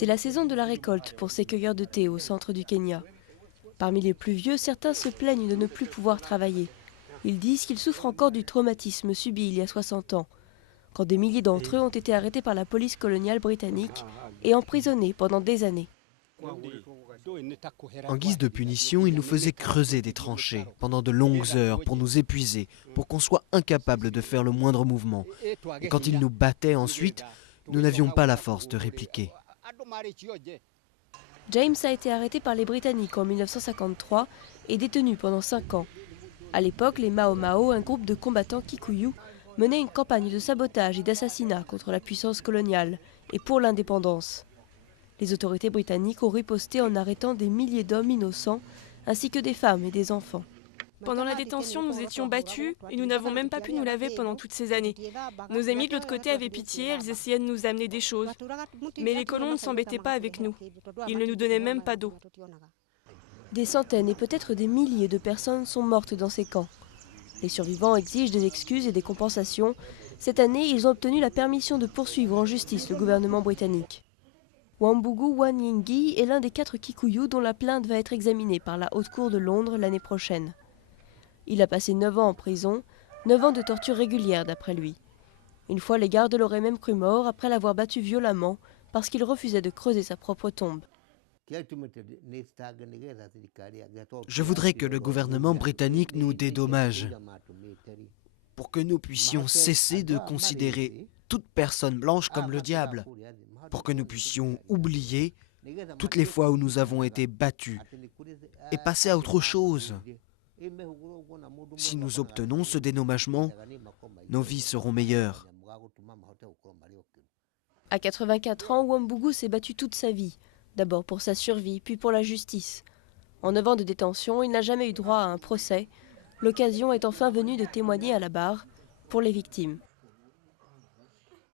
C'est la saison de la récolte pour ces cueilleurs de thé au centre du Kenya. Parmi les plus vieux, certains se plaignent de ne plus pouvoir travailler. Ils disent qu'ils souffrent encore du traumatisme subi il y a 60 ans, quand des milliers d'entre eux ont été arrêtés par la police coloniale britannique et emprisonnés pendant des années. En guise de punition, ils nous faisaient creuser des tranchées pendant de longues heures pour nous épuiser, pour qu'on soit incapable de faire le moindre mouvement. Et quand ils nous battaient ensuite, nous n'avions pas la force de répliquer. James a été arrêté par les Britanniques en 1953 et détenu pendant 5 ans. À l'époque, les Mau Mau, un groupe de combattants Kikuyu, menaient une campagne de sabotage et d'assassinat contre la puissance coloniale et pour l'indépendance. Les autorités britanniques ont riposté en arrêtant des milliers d'hommes innocents, ainsi que des femmes et des enfants. Pendant la détention, nous étions battus et nous n'avons même pas pu nous laver pendant toutes ces années. Nos amis de l'autre côté avaient pitié, elles essayaient de nous amener des choses. Mais les colons ne s'embêtaient pas avec nous. Ils ne nous donnaient même pas d'eau. Des centaines et peut-être des milliers de personnes sont mortes dans ces camps. Les survivants exigent des excuses et des compensations. Cette année, ils ont obtenu la permission de poursuivre en justice le gouvernement britannique. Wambugu Wanyingi est l'un des 4 Kikuyu dont la plainte va être examinée par la Haute Cour de Londres l'année prochaine. Il a passé 9 ans en prison, 9 ans de torture régulière d'après lui. Une fois, les gardes l'auraient même cru mort après l'avoir battu violemment parce qu'il refusait de creuser sa propre tombe. Je voudrais que le gouvernement britannique nous dédommage pour que nous puissions cesser de considérer toute personne blanche comme le diable, pour que nous puissions oublier toutes les fois où nous avons été battus et passer à autre chose. Si nous obtenons ce dédommagement, nos vies seront meilleures. À 84 ans, Wambugu s'est battu toute sa vie, d'abord pour sa survie, puis pour la justice. En 9 ans de détention, il n'a jamais eu droit à un procès. L'occasion est enfin venue de témoigner à la barre pour les victimes.